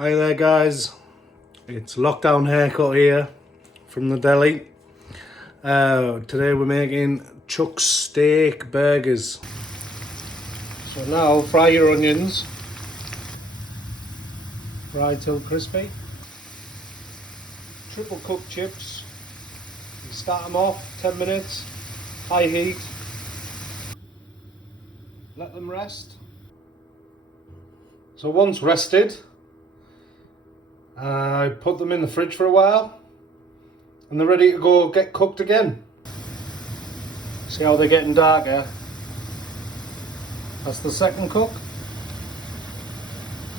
Hi there guys, it's Lockdown Haircut here from the Deli. Today we're making chuck steak burgers. So now fry your onions, fry till crispy. Triple cooked chips, you start them off 10 minutes, high heat, let them rest. So once rested, I put them in the fridge for a while and they're ready to go get cooked again. See how they're getting darker? That's the second cook.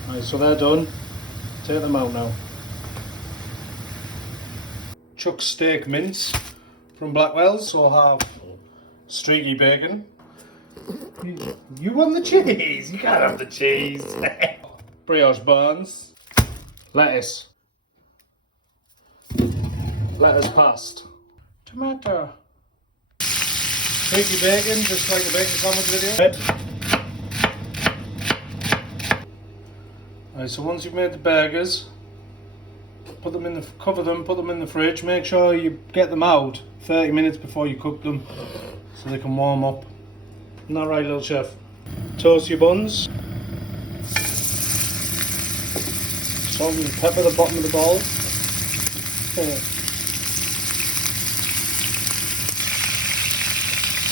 Right, so they're done. Take them out now. Chuck steak mince from Blackwell's, so I have streaky bacon. You want the cheese? You can't have the cheese. Brioche buns. Lettuce. Lettuce past. Tomato. Streaky bacon, just like a bacon sandwich video. Right, so once you've made the burgers, put them in the cover them, put them in the fridge. Make sure you get them out 30 minutes before you cook them, so they can warm up. Isn't that right, little chef? Toast your buns. Salt and pepper the bottom of the bowl.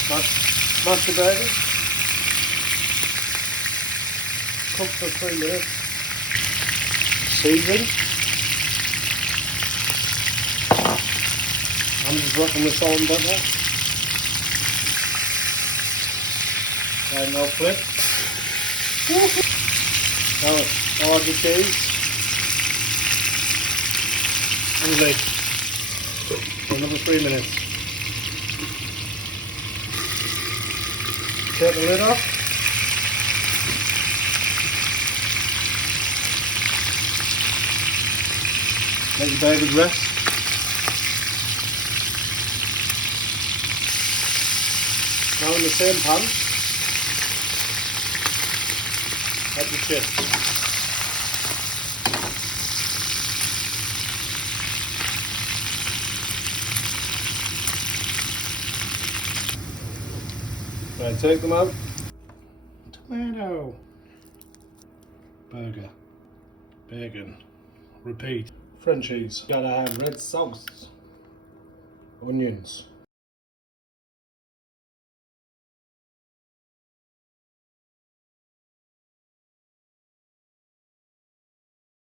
Smash the burgers. Cook for 3 minutes. Season. I'm just rocking with salt and pepper. Right, now flip. Now add the cheese. And lid. For another 3 minutes. Take the lid off. Let the burgers rest. Now in the same pan, add the chips. Right, take them out. Tomato. Burger. Bacon. Repeat. French cheese. Got red sauce. Onions.